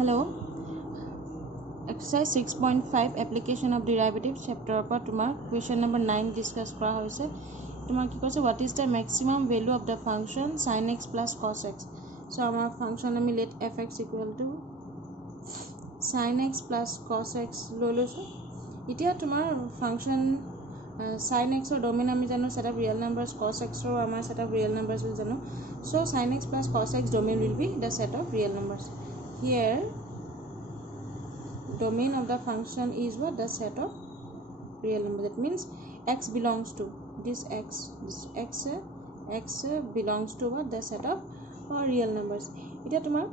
Hello. Exercise 6.5 application of derivative chapter पर तुम्हार question number 9 discuss करा होइसे तुम्हार की কৈছে what is the maximum value of the function sin x plus cos x so our function আমি let fx equal to sin x plus cos x লৈ লৈছো এতিয়া তোমাৰ function sin x or domain আমি জানো set of real numbers cos x or আমাৰ set of real numbers will জানো so sin x plus cos x domain will be the set of real numbers here domain of the function is what the set of real number that means x belongs to this x belongs to what the set of real numbers এতিয়া তোমাৰ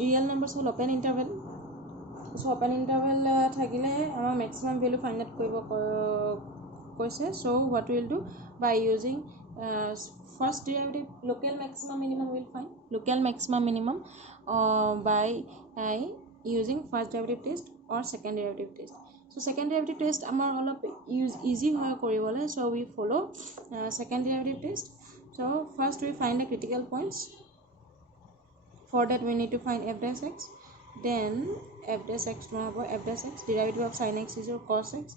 real numbers will open interval so open interval থাকিলে আমাৰ maximum value find out কৰিব কৈছে so what we will do by using first derivative local maximum minimum will find local maximum minimum by using first derivative test or second derivative test so second derivative test amar olop easy hoy koribole so we follow second derivative test so first we find the critical points for that we need to find f dash x then f dash x f dash x derivative of sin x is your cos x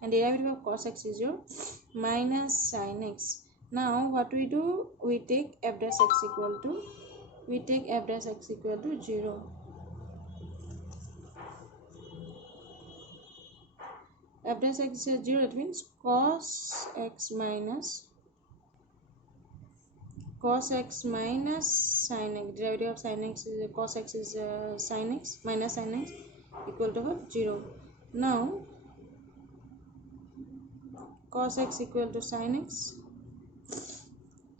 and derivative of cos x is your minus sin x now what we do we take f dash x equal to 0 f dash x is 0 it means cos x minus sin x derivative of sin x is cos x is sin x minus sin x equal to 0 now cos x equal to sin x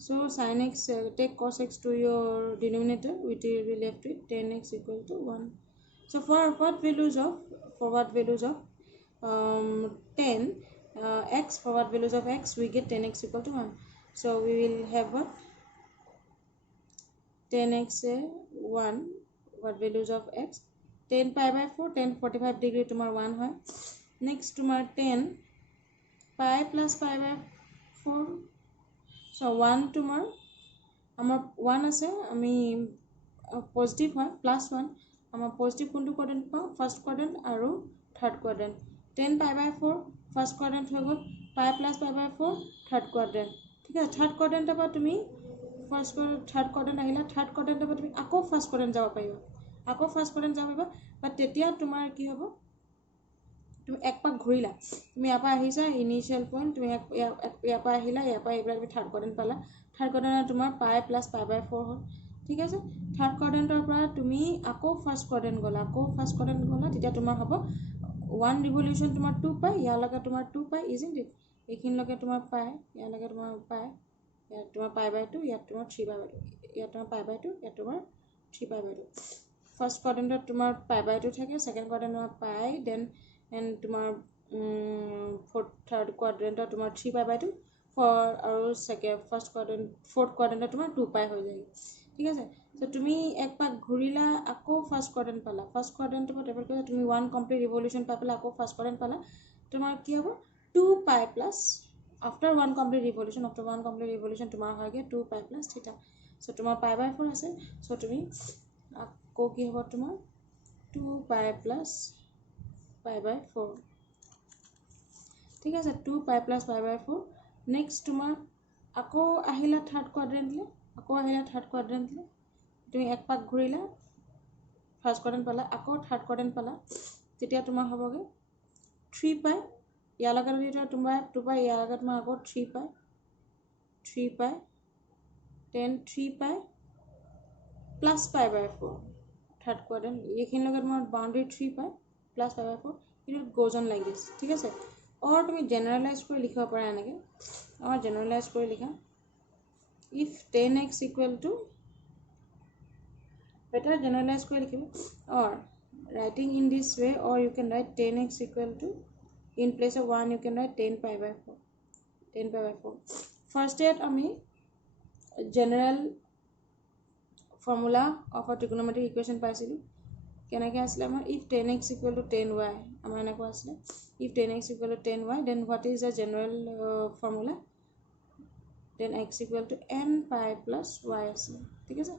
so sin x take cos x to your denominator which will be left with tan x equal to 1 so for what values of 10 x for what values of x we get 10x equal to 1 so we will have what 10x 1 what values of x 10 pi by 4 10 45 degree tomar 1 hoy next tomar 10 pi plus pi by 4 so 1 tomar amar 1 ase ami positive hoy plus 1 amar positive kuntu quadrant pa first quadrant aru third quadrant 10 pi by 4 first quadrant hoy gol pi plus pi by 4 third quadrant ठीक है third quadrant pa tumi first third quadrant ahila third quadrant pa tumi ako first quadrant jaba paiba but tetia tumar ki hobo তুমি এক পাক ঘুরিলা তুমি ইয়াপা আহিছা initial point তুমি ইয়াপা আহিলা ইয়াপা এবাৰ তুমি থাৰ্ড কোৱাড্ৰেন্ট পালা থাৰ্ড কোৱাড্ৰেন্ট তোমাৰ পাই প্লাস পাই বাই 4 হ'ল ঠিক আছে থাৰ্ড কোৱাড্ৰেন্টৰ পৰা তুমি আকৌ ফাৰ্স্ট কোৱাড্ৰেন্ট গলা তেতিয়া তোমাৰ হ'ব 1 ৰিভলিউশন তোমাৰ 2 পাই ইয়াৰ লগে তোমাৰ 2 পাই ইজন্ট ইট এইখিন লগে তোমাৰ পাই ইয়াৰ লগে তোমাৰ পাই ইয়াত তোমাৰ পাই বাই 2 ইয়াত তোমাৰ 3 বাই 2 ইয়াত তোমাৰ পাই বাই 2 ইয়াত তোমাৰ 3 পাই বাই 2 ফাৰ্স্ট কোৱাড্ৰেন্টত তোমাৰ পাই বাই 2 থাকে সেকেন্ড কোৱাড্ৰেন্টত পাই then and tomar third quadrant tomar 3 pi by 2 for our second first quadrant fourth quadrant tomar 2 pi ho jai ঠিক আছে so তুমি এক পাক ঘুরিলা আকৌ first quadrant পালা first quadrant to whatever করে তুমি 1 complete revolution পালা আকৌ first quadrant পালা তোমার কি হবে 2 pi plus after 1 complete revolution তোমার হয় গে 2 pi plus theta so তোমার pi by 4 আছে so তুমি আকৌ কি হবে তোমার 2 pi plus pi by 4 ঠিক আছে 2 pi plus pi by 4 next তোমার আকৌ আহিলা থার্ড কোয়াড্রেন্ট তুমি এক পাক ঘুরিলা ফার্স্ট কোয়াড্রেন্ট পালা আকৌ থার্ড কোয়াড্রেন্ট পালা তেতিয়া তোমার হবগে 3 pi ইয়াৰ লগত যদি তোমাৰ 2 pi ইয়াৰ লগত তোমাৰ আকৌ 3 pi 10 3 pi plus pi by 4 third quadrant এইখিন লগত তোমাৰ boundary 3 pi plus pi by 4 it goes on like this ঠিক আছে or তুমি generalize কৰি লিখিব পাৰা এনেকে or generalize কৰি লিখা if 10x equal to better generalize কৰি লিখিব or writing in this way or you can write 10x equal to in place of 1 you can write 10 pi by 4 first yet ami general formula of a trigonometric equation paisilu কেনেকে আসলে আমার if 10x equal to 10y আমার এনেকো আসলে if 10x equal to 10y then what is the general formula then x equal to n pi plus y আসলে ঠিক আছে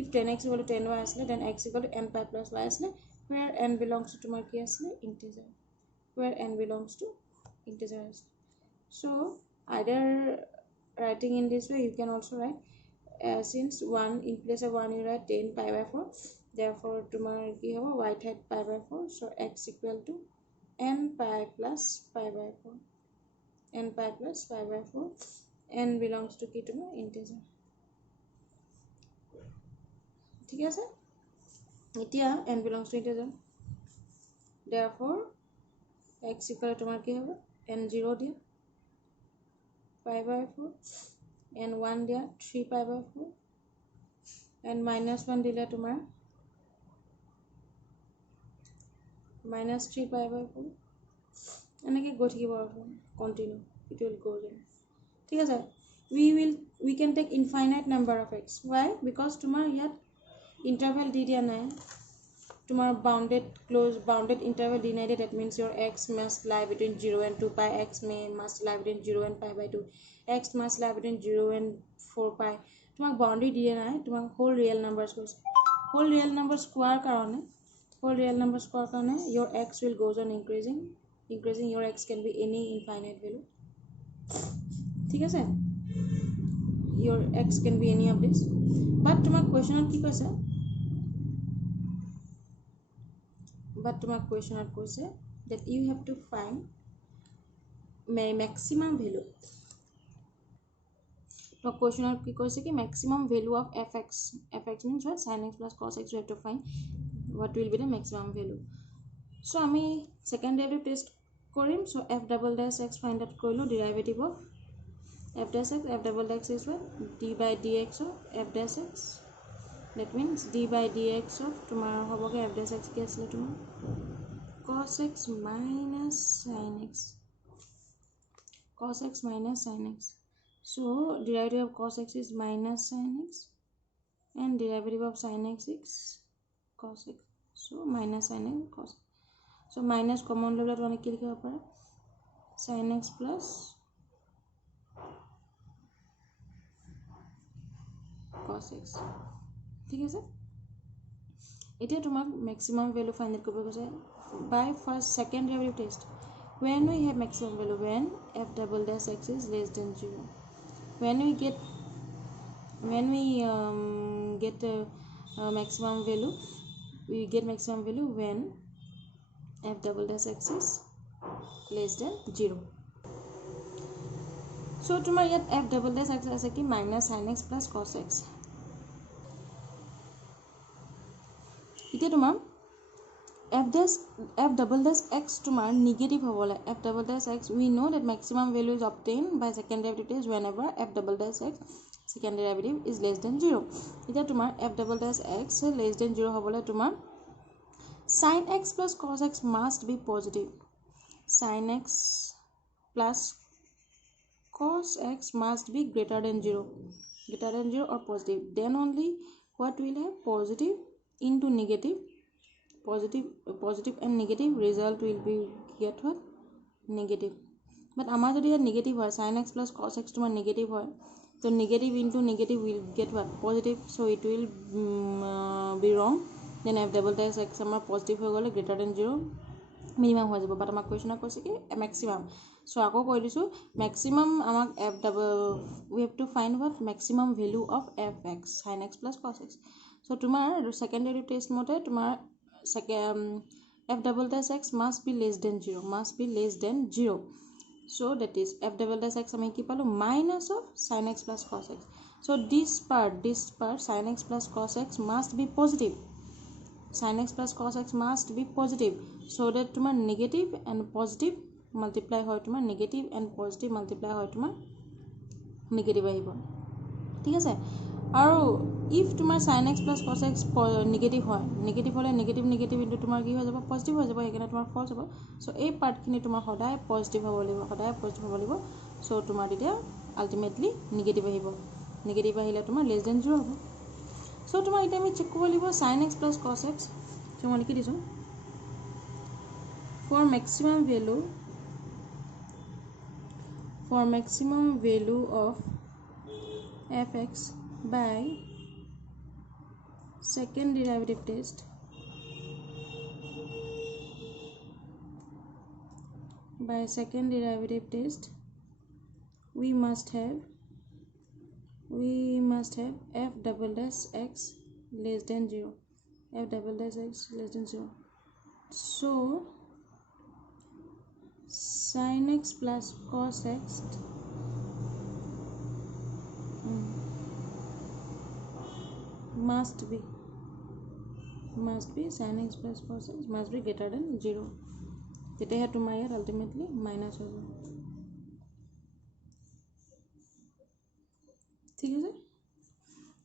if 10x equal to 10y asle then x equal to n pi plus y asle where n belongs to tumar ki asle integer, where n belongs to integer asle. So either writing in this way, you can also write since 1 in place of 1 you write 10 pi by 4, therefore tumar ki hobo y hat pi by 4, so x equal to n pi plus pi by 4, n pi plus pi by 4, n belongs to ki tumar integer. ঠিক আছে, এতিয়া n belongs to integer, therefore x equal to tumar ki hobo n0 dia pi by 4, n1 dia 3 pi by 4, and -1 dile tumar -3 pi by 4, enake go thikibo continue, it will go on. ঠিক আছে, we can take infinite number of x. Why? Because tumar yat interval di dia nai, tumar bounded interval denied, that means your x must lie between 0 and 2 pi, x must lie between 0 and pi by 2, x must lie between 0 and 4 pi. tumar boundary di dia nai, tumar whole real numbers goes, whole real numbers square karone, whole real numbers square karone your x will goes on increasing. Your x can be any infinite value. ঠিক আছে, your x can be any of this, but tumar question ki koise, that you have to find maximum value. So question ki koise ki maximum value of fx. Fx means what? Sin x plus cos x. You have to find what will be the maximum value. So ami second derivative test korim. So f double dash x find out korilo, derivative of f dash x. F double dash is what? D by dx of f dash x. That means d by dx of tomorrow hobo ke f dash x ki asle tomorrow cos x minus sin x, cos x minus sin x. So derivative of cos x is minus sin x, and derivative of sin x is cos x. So minus sin x cos x. So minus common lo to ani ki likhibo pare sin x plus cos x. ঠিক আছে, এতিয়া তোমাক maximum value find out কৰিব কৈছে by first second derivative test. When we have maximum value, when f double dash x is less than 0, when we get maximum value, we get maximum value when f double dash x is less than 0. So tomar yet f double dash x ase ki minus sin x plus cos x. এতিয়া তোমার f double dash x tomar negative hobole, f double dash x, we know that maximum value is obtained by second derivative test whenever f double dash x second derivative is less than 0. এতিয়া tomar f double dash x less than 0 hobole tomar sin x plus cos x must be positive. Sin x plus cos x must be greater than 0 or positive. Then only what will have? Positive into negative, positive and negative result will be get what? Negative. But amar jodi negative hoy, sin x plus cos x tomar negative hoy, so negative into negative will get what? Positive. So it will be wrong. Then f double dash x amar positive hoy gole greater than 0 minimum hoy jabo, but amar question koise ki maximum. So ako koi disu maximum amak f double, we have to find what? Maximum value of fx, sin x plus cos x. So tomar secondary test mote tomar second f double dash x must be less than 0, so that is f double dash x ami ki palo minus of sin x plus cos x. So this part sin x plus cos x must be positive, sin x plus cos x must be positive, so that tomar negative and positive multiply hoy, tomar negative and positive multiply hoy, tomar negative ahibo. ঠিক আছে, আৰু if tomar sin x plus cos x negative hoy, negative hole negative into tomar ki hoy jabo positive hoy jabo, ekena tomar false hobo. So ei part kini tomar hoday positive hobo libo, so tomar ditia ultimately negative ahibo, negative ahile tomar less than 0 hobo. So tomar ita ami check kobo libo sin x plus cos x. So মই লিখি দিছো for maximum value of fx by second derivative test. By second derivative test, we must have f double dash x less than 0. F double dash x less than 0. So sin x plus cos x must be sin x plus cos x must be greater than 0. তেতিয়াহে তোমাৰ ইয়াত ultimately minus হৈ যাব ঠিক আছে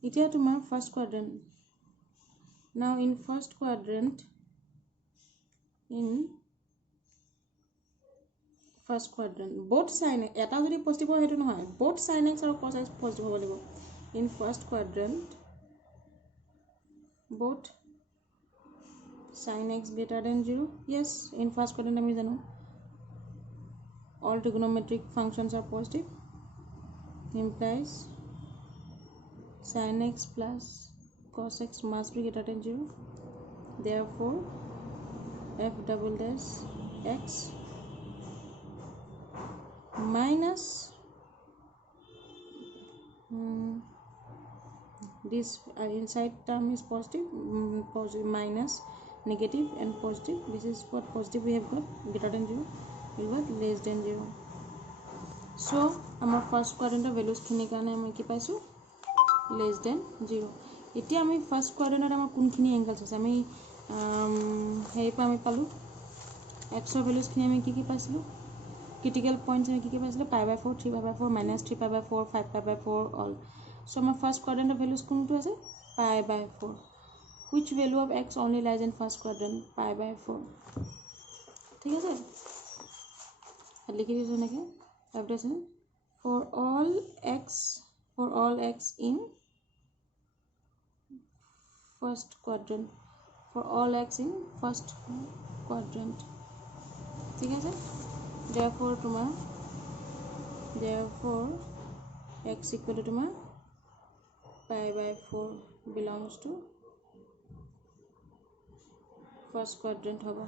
এতিয়া তোমাৰ first quadrant now in first quadrant both sin এটা যদি পজিটিভ হয় হেতু নহয় both sin x আৰু cos x পজিটিভ হ'ব লাগিব in first quadrant both sin x greater than 0 yes in first quadrant আমি জানো all trigonometric functions are positive implies sin x plus cos x must be greater than 0 therefore f double dash x minus this inside term is positive, minus negative and positive. This is what positive we have got greater than 0 we got less than 0 so our first quadrant values khini karone ami ki paisu less than 0 etia ami first quadrant amar kun khini angles ase ami hei pa ami palu x or values khini ami ki paisilu critical points ami ki paisilu pi by 4 3 pi by 4 minus 3 pi by 4 5 pi by 4 all so my first quadrant values kuntu ase pi by 4 which value of x only lies in first quadrant pi by 4 ঠিক আছে লিখি দিছো নাকি everything for all x in first quadrant ঠিক আছে therefore x equal to pi by 4 belongs to first quadrant hoba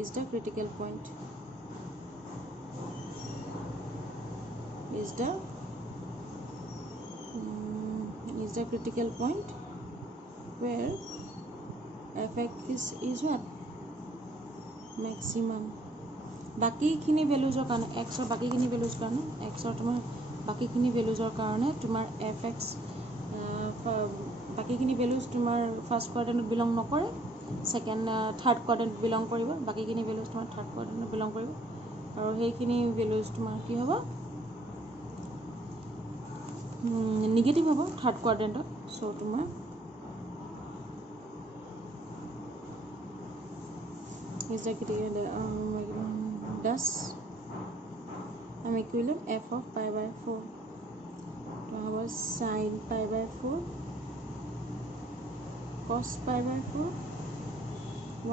is the critical point is the critical point where fx is what maximum বাকি খিনি ভ্যালুজৰ কাৰণে x ৰ বাকি খিনি values কাৰণে x ৰ তোমাৰ বাকি খিনি ভ্যালুজৰ কাৰণে তোমাৰ fx বাকি খিনি ভ্যালুজ তোমাৰ ফাৰ্স্ট কোৱাড্ৰেন্টত বিলং নকৰে সেকেন্ড থাৰ্ড কোৱাড্ৰেন্টত বিলং কৰিব বাকি খিনি ভ্যালুজ তোমাৰ থাৰ্ড কোৱাড্ৰেন্টত বিলং কৰিব আৰু হেইখিনি ভ্যালুজ তোমাৰ কি হ'ব নেগেটিভ হ'ব থাৰ্ড কোৱাড্ৰেন্টত সো তোমাৰ is the critical thus I'm equivalent f of pi by 4 so I was sin pi by 4 cos pi by 4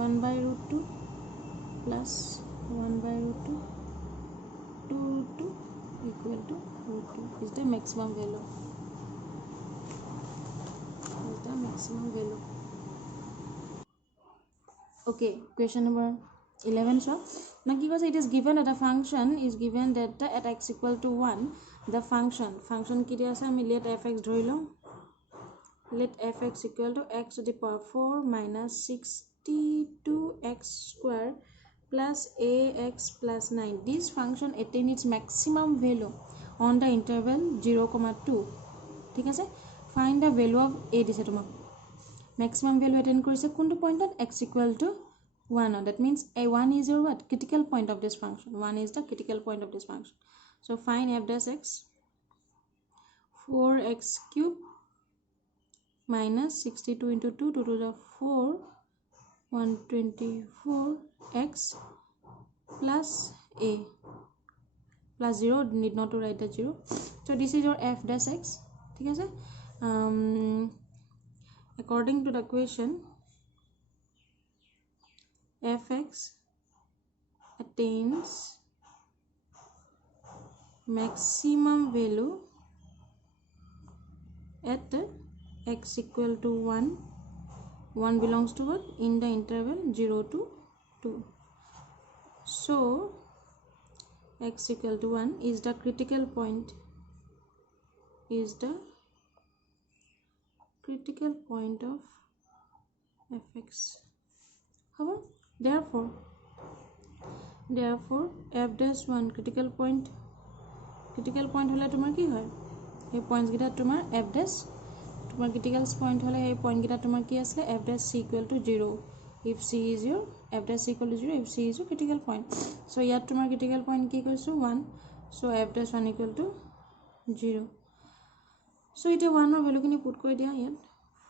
1 by root 2 plus 1 by root 2 2 root 2 equal to root 2 is the maximum value okay question number 11 so now because it is given that a function is given that at x equal to 1 the function ki dia ase ami let fx dhori lo let fx equal to x to the power 4 minus 62x square plus ax plus 9 this function attain its maximum value on the interval 0,2 ঠিক আছে find the value of a দিছে তোমাক maximum value attain কৰিছে কোনটো পইণ্টত x equal to 1 that means a1 is your what critical point of this function 1 is the critical point of this function so find f dash x 4x cube minus 62 into 2 to the 4 124x plus a plus 0 need not to write the 0 so this is your f dash x ঠিক আছে according to the question fx attains maximum value at x equal to 1, 1 belongs to what? In the interval 0 to 2. So x equal to 1 is the critical point, is the critical point of fx. How? Therefore f dash 1 critical point hole tomar ki hoy ei points gita tomar f dash tomar critical point hole ei point gita tomar ki asle f dash c equal to 0 if c is your f dash equal to 0 if c is your critical point. So yat tomar critical point ki koisu 1, so f dash 1 equal to 0. So ite 1 or value kini put koi dia yat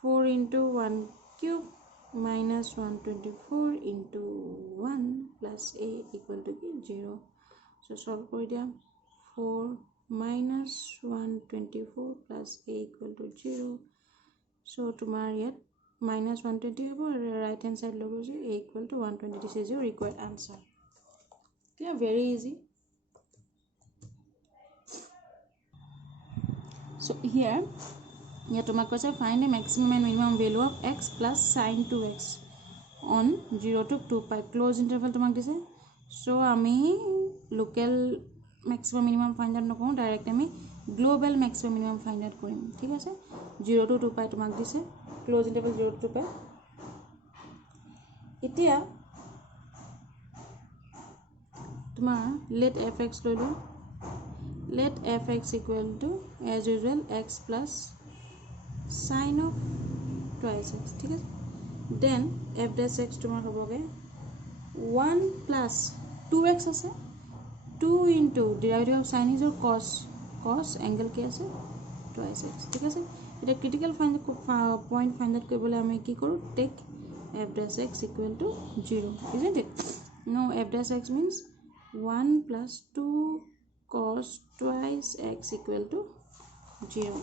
4 into 1 cube minus 124 into 1 plus a equal to 0. So solve koi dia 4 minus 124 plus a equal to 0. So tomar yet minus 120 hobo, right hand side logo je a equal to 120. This is your required answer. They are very easy. So here tomar koise find the maximum and minimum value of x plus sin 2x on 0 to 2 pi close interval tomar dise. So ami local maximum minimum find out nokon, direct ami global maximum minimum find out korim. Thik ase 0 to 2 pi tomar dise, close interval 0 to 2 pi. Etia tomar let fx lolo, let fx equal to as usual x plus sin of twice x. ठीक है, then f dash x tomar hoboge 1 plus 2x ase 2 into derivative of sin is or cos angle ke ase twice x. ठीक है, এটা critical point find out koribole ami ki koru take f dash x equal to 0, isn't it? Now f dash x means 1 plus 2 cos twice x equal to 0.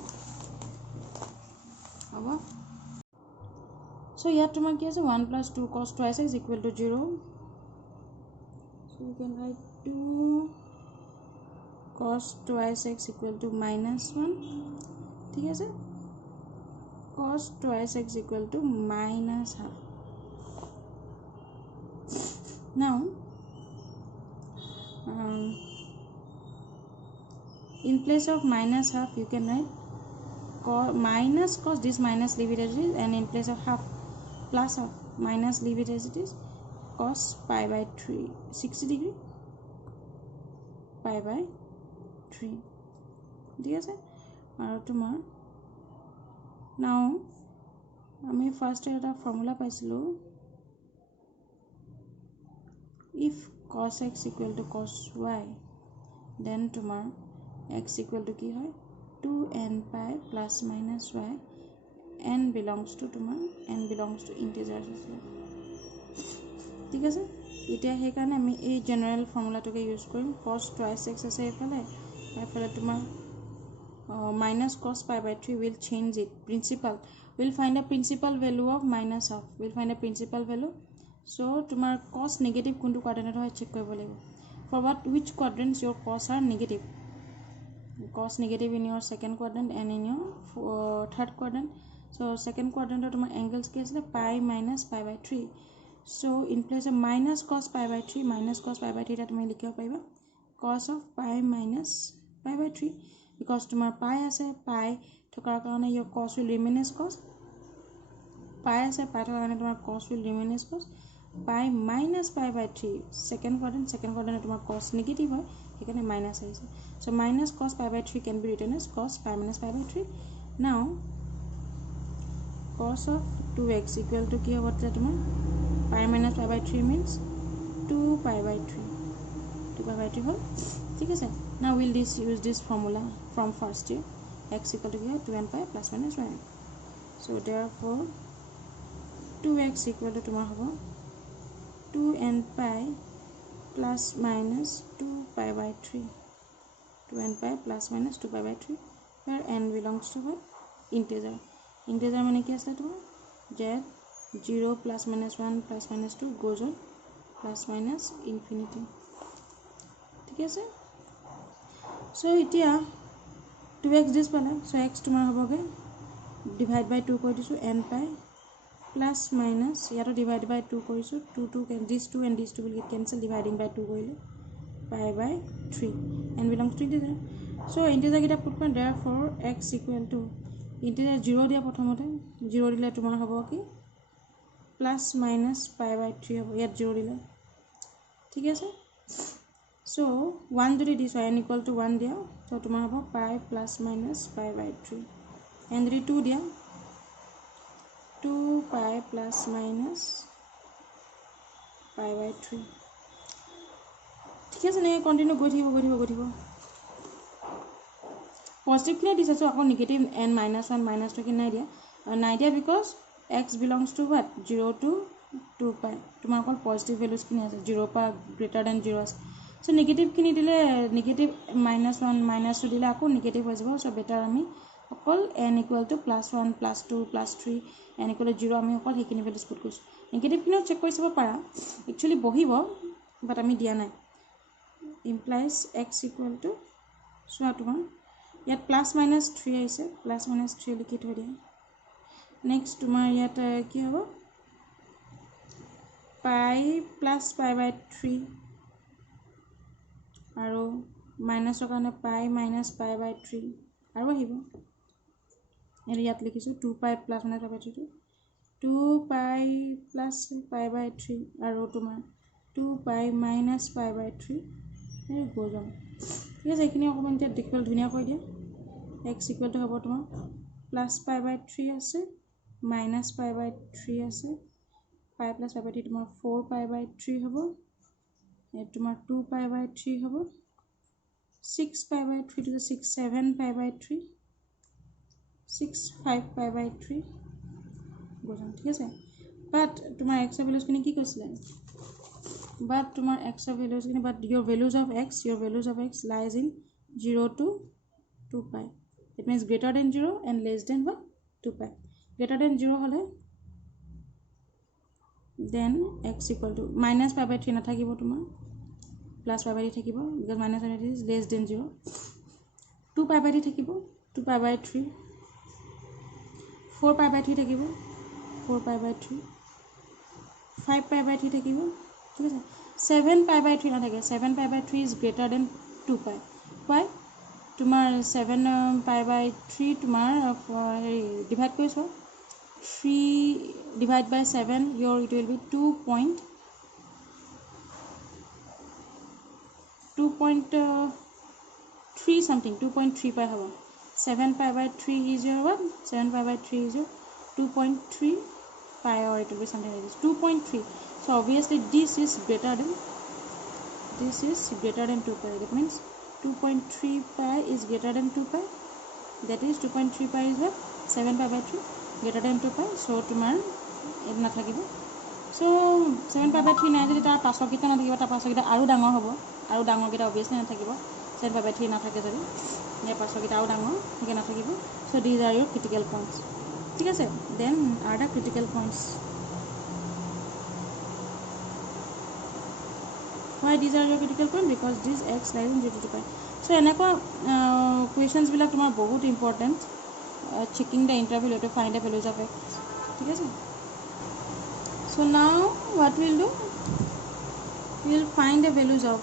So here tomar ki ase 1 plus 2 cos twice x equal to 0. So you can write 2 cos twice x equal to minus 1. ठीक है sir, cos twice x equal to minus half. Now in place of minus half you can write minus cos, this minus leave it as it is, and in place of half plus half minus leave it as it is, cos pi by 3 60 degree pi by 3. ঠিক আছে আৰু তোমাৰ now আমি first এটা formula পাইছিলো, if cos x equal to cos y then তোমাৰ x equal to কি হয় 2n pi plus minus y, n belongs to tomar n belongs to integers আছে. ঠিক আছে, এটা হে কারণে আমি এই জেনারেল ফর্মুলাটাকে ইউজ করিম cos twice x আছে এফালে তোমার minus cos pi by 3 will change it, principal will find a principal value of minus half, will find a principal value. So tomar cos negative kuntu quadrant hoy check koribo lagibo, for what which quadrants your cos are negative, cos negative in your second quadrant and in your third quadrant. So second quadrant tomar angles ki asile pi minus pi by 3. So in place of minus cos pi by 3 ta tumi likhibo pariba cos of pi minus pi by 3, because tomar pi ase pi thokar karone your cos will remain as cos, pi ase pi thokar karone tomar cos will remain as cos, pi minus pi by 3 second quadrant tomar cos negative hoy ekane minus aise. So minus cos pi by 3 can be written as cos pi minus pi by 3. Now cos of 2x equal to ki hobo tomar pi minus pi by 3 means 2 pi by 3 hol. ठीक है, now we'll use this formula from first year, x equal to 2n pi plus minus y. So therefore 2x equal to tomar hobo 2n pi plus minus 2 pi by 3, 2n pi plus minus 2 pi by 3, where n belongs to what? Integer. Integer mane ki asle tomar that 0 plus minus 1 plus minus 2 goes on plus minus infinity. ठीक है, so इतिया 2x दिस पाला, so x tomar hoboge divide by 2 কৰি দিছোঁ n pi plus minus ইয়াতো divide by 2 কৰিছোঁ 2 this 2 and this 2 will get cancel dividing by 2 কৰিলোঁ pi by 3 n belongs to integer so integer কেইটা পুট কৰিম therefore x equal to integer 0 দিয়া প্ৰথমতে 0 দিলে তোমাৰ হ'ব কি প্লাছ মাইনাছ পাই বাই 3 হ'ব ইয়াত 0 দিলে ঠিক আছে so 1 যদি দিছ n equal to 1 দিয়া so তোমাৰ হ'ব পাই প্লাছ মাইনাছ পাই বাই 3 n যদি 2 দিয়া 2 pi plus minus pi by 3 ঠিক আছে নে কন্টিনিউ গৈ থাকিব পজিটিভ কিনে দিছে সো আকৌ নেগেটিভ n minus 1 minus 2 কি নাই দিয়া because x belongs to what 0 to 2 pi তোমাৰ অকল পজিটিভ ভ্যালুজ কিনে আছে 0 পা গ্ৰেটাৰ দেন 0 আছে সো নেগেটিভ কিনে দিলে নেগেটিভ -1 -2 দিলে আকৌ নেগেটিভ হৈ যাব সো বেটাৰ আমি অকল n equal to +1 +2 +3 n equal to 0 আমি অকল হেকিনি ভ্যালুজ পুট কৰিছো নেগেটিভ কিনেও চেক কৰি চাব পাৰা একচুয়ালি বহিব বাট আমি দিয়া নাই implies x equal to so তোমাৰ ইয়াত +-3 আহিছে +-3 লিখি থৈ দিয়া নেক্সট তোমাৰ ইয়াত কি হ'ব পাই প্লাছ পাই বাই 3 আৰু মাইনাছৰ কাৰণে পাই মাইনাছ পাই বাই 3 আৰু আহিব ইয়াত লিখিছোঁ 2 পাই প্লাছ মাইনাছ পাই বাই 3 2 পাই প্লাছ পাই বাই 3 আৰু তোমাৰ 2 পাই মাইনাছ পাই বাই 3 এই গৈ যাম ঠিক আছে এইখিনি অকণমান এতিয়া দেখিবলৈ ধুনীয়া কৰি দিয়া x ইকুৱেল টু হ'ব তোমাৰ প্লাছ পাই বাই 3 আছে মাইনাছ পাই বাই 3 আছে পাই প্লাছ পাই বাই 3 তোমাৰ 4 পাই বাই 3 হ'ব এই তোমাৰ 2 পাই বাই 3 হ'ব 6 পাই বাই 3 to 6 7 পাই বাই 3 6 5 পাই বাই 3 বুঝাম ঠিক আছে বাট তোমাৰ x এর ভ্যালুজ কিনে কি কৈছিলে but তোমার x of values but your values of x lies in 0 to 2 pi it means greater than 0 and less than what 2 pi greater than 0 hole then x equal to minus pi by 3 na thakibo tomar plus pi by 3 thakibo because minus pi by 3 is less than 0 2 pi by 3 thakibo 2 pi by 3 4 pi by 3 thakibo 4 pi by 3 5 pi by 3 thakibo 7 pi by 3 nathake 7 pi by 3 is greater than 2 pi why tomar 7 pi by 3 tomar divide koiso 3 divide by 7 your it will be 2.3 something 2.3 pi hobo 7 pi by 3 is your what 7 pi by 3 is your 2.3 pi or it will be something like this 2.3 so obviously this is greater than 2 pi that means 2.3 pi is greater than 2 pi that is 2.3 pi is what 7 pi by 3 greater than 2 pi so tomar it na thakibo so 7 pi by 3 na jodi tar pasok kita na thakibo ta pasok kita aru dangor hobo aru dangor kita obviously na thakibo 7 pi by 3 na thake jodi ya pasok kita aru dangor ke na thakibo so these are your critical points ঠিক আছে then are the critical points why these are your critical point because this x lies in 0 to 2 pi so enako questions bila tomar bahut important checking the interval to find the values of x ठीक है so now what we'll do we'll find the values of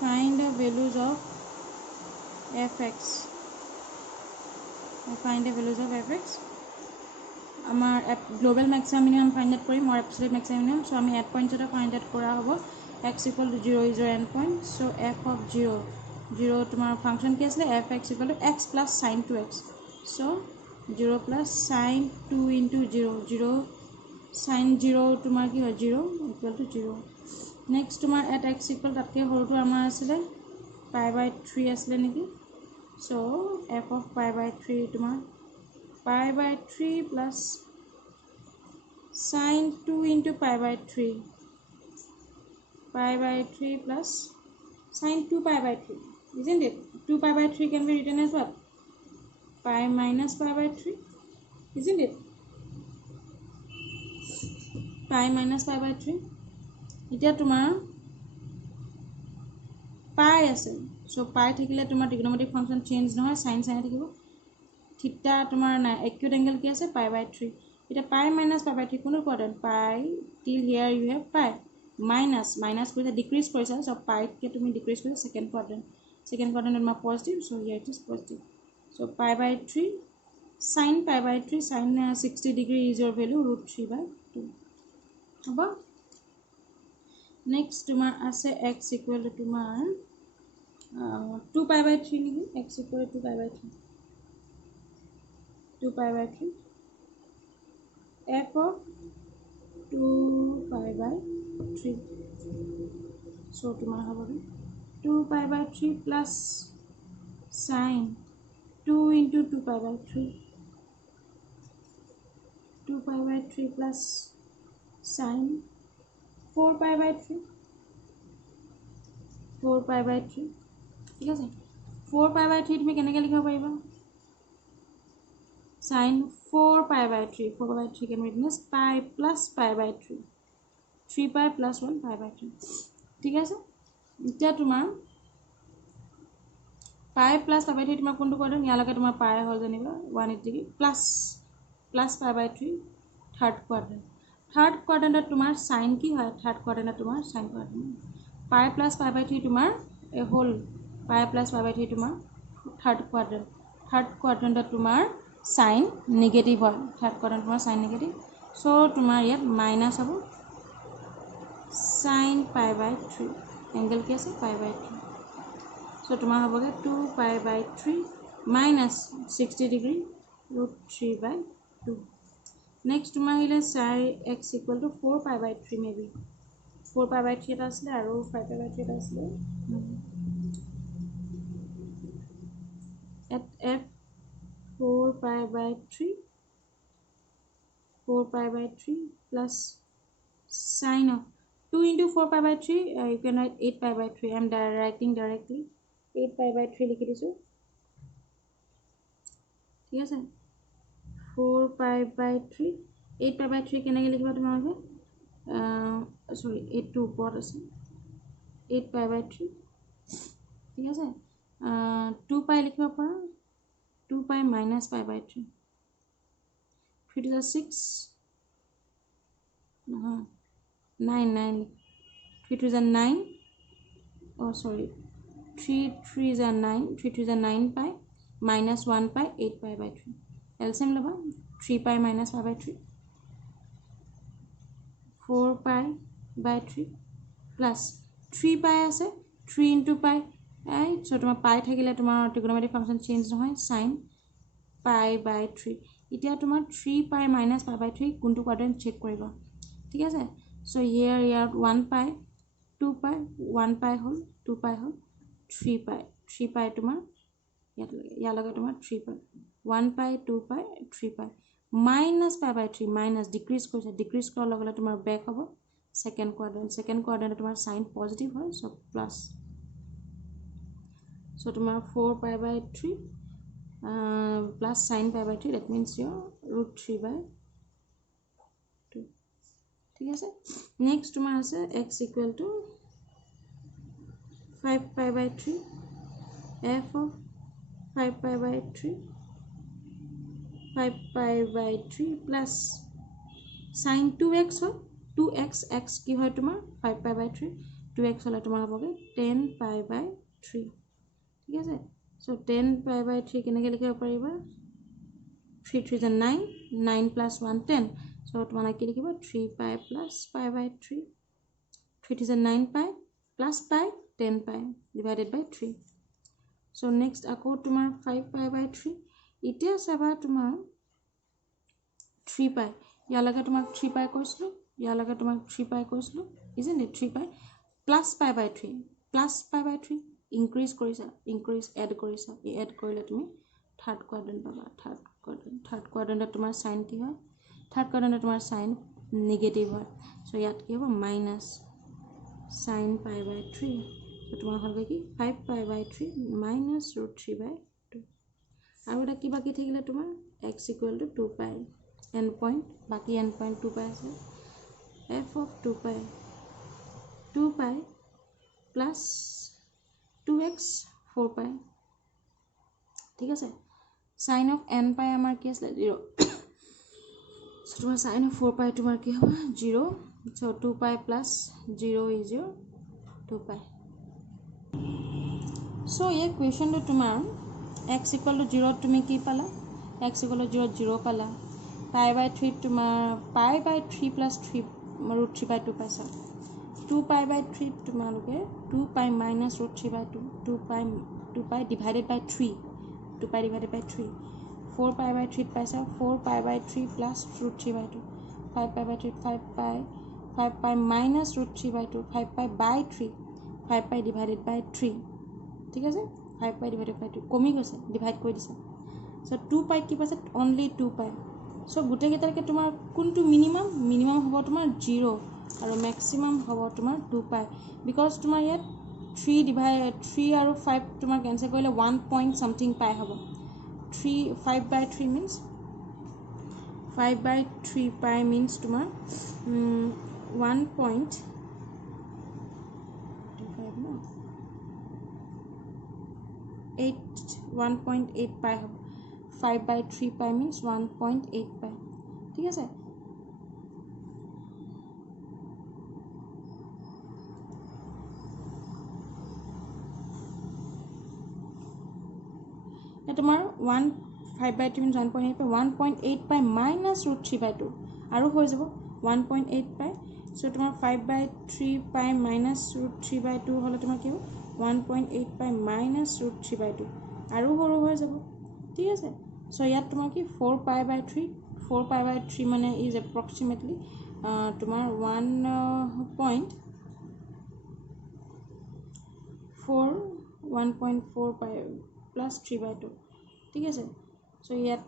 find the values of fx find the values of fx amar global maximum minimum find that korim or absolute maximum minimum so ami at points eta find that kora hobo x equal to 0 is your end point so f of 0 tomar function ki asle fx equal to x plus sin 2x so 0 plus sin 2 into 0 sin 0 tomar ki hoy 0 equal to 0 next tomar at x equal tatke horu to amar asle pi by 3 asle niki so f of pi by 3 tomar pi by 3 plus sin 2 into pi by 3 pi by 3 plus sin 2 pi by 3 isn't it 2 pi by 3 can be written as what pi minus pi by 3 isn't it পাই minus পাই by 3 এতিয়া তোমাৰ পাই আছে so পাই থাকিলে তোমাৰ ট্ৰিগনোমেট্ৰিক function change নহয় সাইন সাইন থাকিব থিটা তোমাৰ নাই একিউট এংগল কি আছে পাই বাই 3 এটা পাই মাইনাছ পাই বাই 3 কোন quadrant pi till here you have pi minus কৰিছে ডিক্ৰিজ কৰিছে সো পাই কে তুমি ডিক্ৰিজ কৰিছে সেকেন্ড কোৱাড্ৰেন্ট তোমাৰ positive so here it is positive so pi by 3 sin pi by 3 sin 60 degree is your value root 3 by 2 अब next तुम्हार आसे x equal to तुम्हार 2 pi by 3 नहीं x equal to 2 pi by 3 2 pi by 3 f of 2 pi by 3 so तुम्हार होगा 2 pi by 3 plus sin 2 into 2 pi by 3 2 pi by 3 plus sin 4 pi by 3 4 pi by 3 ठीक है 4 pi by 3 তুমি কেনেকৈ লিখিব পাৰিবা sin 4 pi by 3 4 pi by 3 can be written as pi plus pi by 3 3 pi plus 1 pi by 3 ঠিক আছে এতিয়া তোমাৰ pi plus pi by 3 তোমাৰ কোনটো কোৱাড্ৰেন্ট ইয়ালৈকে তোমাৰ pi হ'ল জানিবা 180 degree plus pi by 3 third quadrant तुम्हार sin की है third quadrant तुम्हार sin quadrant pi plus pi by 3 तुम्हार a whole pi plus pi by 3 तुम्हार third quadrant तुम्हार sin negative है third quadrant तुम्हार sin negative so तुम्हार ये minus अब sin pi by 3 angle कैसे pi by 3 so तुम्हार हो गया 2 pi by 3 minus 60 degree root 3 by 2 next तुम्हार हिले sin x equal to 4 pi by 3 maybe 4 pi by 3 এটা আসলে আৰু 5 pi by 3 এটা আসলে at f 4 pi by 3 plus sin of 2 into 4 pi by 3 you can write 8 pi by 3 I am writing directly 8 pi by 3 লিখি দিছো ঠিক আছে 4 pi by 3 8 pi by 3 কেনেকৈ লিখিবা তোমালোকে সৰি 8 টু ওপৰত আছে 8 pi by 3 ঠিক আছে 2 pi লিখিব পাৰা 2 pi minus pi by 3 3 to the 6 9 3 to the 9 oh sorry 3 is a 9 3 to the 9 pi minus 1 pi 8 pi by 3 LCM लगा 3 pi minus pi by 3 4 pi by 3 plus 3 pi আছে 3 into pi so তোমাৰ pi থাকিলে তোমাৰ trigonometric function change নহয় sin pi by 3 এতিয়া তোমাৰ 3 pi minus pi by 3 কোনটো quadrant check কৰিবা ঠিক আছে so here 1 pi 2 pi 1 pi hall 2 pi hall 3 pi তোমাৰ ইয়াত লগে তোমাৰ 3 pi 1 pi 2 pi 3 pi minus pi by 3 minus decrease কৰিছে decrease কৰাৰ লগে লগে তোমাৰ back হ'ব second quadrant তোমাৰ sign positive হয় so plus so তোমাৰ 4 pi by 3 plus sin pi by 3 that means your root 3 by 2 ঠিক আছে next তোমাৰ আছে x equal to 5 pi by 3 f of 5 pi by 3 5 pi by 3 plus sin 2x हो 2x x की হয় তোমাৰ 5 pi by 3 2x হলে তোমাৰ হ'বগে 10 pi by 3 ঠিক আছে so 10 pi by 3 কেনেকৈ লিখিব পাৰিবা 3 3 is 9 9 plus 1 10 so তোমালোকে কি লিখিবা 3 pi plus pi by 3 3 is 9 pi plus pi 10 pi divided by 3 so next আকৌ তোমাৰ 5 pi by 3 এতিয়া চাবা তোমাৰ 3 pi ইয়ালৈকে তোমাৰ 3 pi কৈছিলো ইয়ালৈকে তোমাৰ 3 pi কৈছিলো isn't it 3 pi plus pi by 3 increase কৰিছা increase add কৰিছা এই add কৰিলে তুমি third quadrant পাবা third quadrant তোমাৰ sign কি হয় third quadrant তোমাৰ sign negative হয় so ইয়াত কি হ'ব minus sin pi by 3 so তোমাৰ হ'লগে কি 5 pi by 3 minus root 3 by 2 আৰু এটা কি বাকি থাকিলে তোমাৰ x equal to 2 pi end point বাকি end point 2 pi আছে f of 2 pi plus 2x 4 pi ঠিক আছে sin of n pi আমাৰ কি আছে 0 so তোমাৰ sin of 4 pi তোমাৰ কি হ'ব 0 so 2 pi plus 0 is your 2 pi so ये question to তোমাৰ x equal to 0 তুমি কি পালা x equal to 0 0 পালা pi by 3 তোমাৰ pi by 3 plus 3 root 3 by 2 পাইছা 2 pi by 3 তোমালোকে 2 pi minus root 3 by 2 2 pi divided by 3 2 pi divided by 3 4 pi by 3 paisa 4 pi by 3 plus root 3 by 2 5 pi by 3 5 pi minus root 3 by 2 5 pi by 3 5 pi divided by 3 ঠিক আছে 5 pi divided by 2 কমি গৈছে divide কৰি দিছে so 2 pi কি পাইছে only 2 pi so গুটে কেটাৰকে তোমাৰ কোনটো মিনিমাম হ'ব তোমাৰ 0 আৰু ম্যাক্সিমাম হ'ব তোমাৰ 2 pi because তোমাৰ ইয়াত 3 আৰু 5 তোমাৰ কেনসেল কৰিলে 1 point something pi হ'ব 5 by 3 means 5 by 3 pi means তোমাৰ 1.8 pi হ'ব 5 by 3 pi means 1.8 pi ঠিক আছে তোমাৰ 5 by 3 means 1.8 pi 1.8 pi minus root 3 by 2 আৰু হৈ যাব 1.8 pi so তোমাৰ 5 by 3 pi minus root 3 by 2 হলে তোমাৰ কি হ'ব 1.8 pi minus root 3 by 2 আৰু হৰু হৈ যাব ঠিক আছে so ইয়াত তোমাৰ কি 4 pi by 3 মানে is approximately তোমাৰ 1.4 pi plus 3 by 2 ঠিক আছে so ইয়াত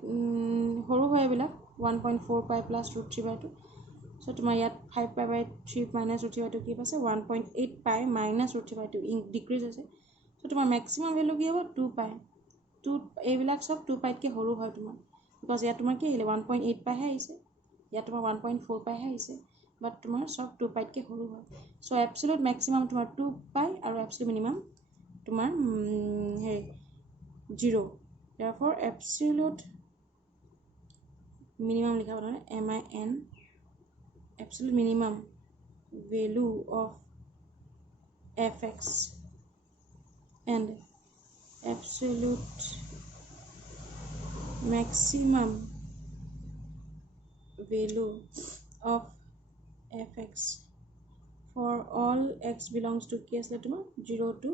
হৰু হয় এবিলাক 1.4 pi plus root 3 by 2 so তোমাৰ ইয়াত 5 pi by 3 minus root 3 by 2 কি পাছে 1.8 pi minus root 3 by 2 decrease আছে so তোমাৰ maximum value কি হ'ব 2 pi 2 এইবিলাক সব 2 pi কে হৰু হয় তোমাৰ because ইয়াত তোমাৰ কি আহিলে 1.8 pi হে আহিছে ইয়াত তোমাৰ 1.4 pi হে আহিছে but তোমাৰ সব 2 pi কে হৰু হয় so absolute maximum তোমাৰ 2 pi আৰু absolute minimum তোমাৰ 0 therefore absolute minimum লিখা হ'ব min absolute minimum value of fx and absolute maximum value of fx for all x belongs to কি আছে তোমাৰ 0 to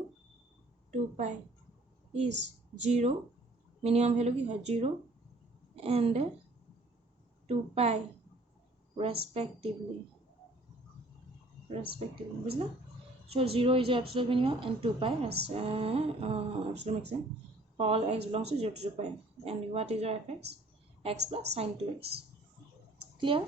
2 pi is 0 minimum value কি হয় 0 and 2 pi respectively বুঝলা so 0 is your absolute minimum and 2 pi as absolute maximum for all x belongs to 0 to 2 pi and what is your fx x plus sin 2x clear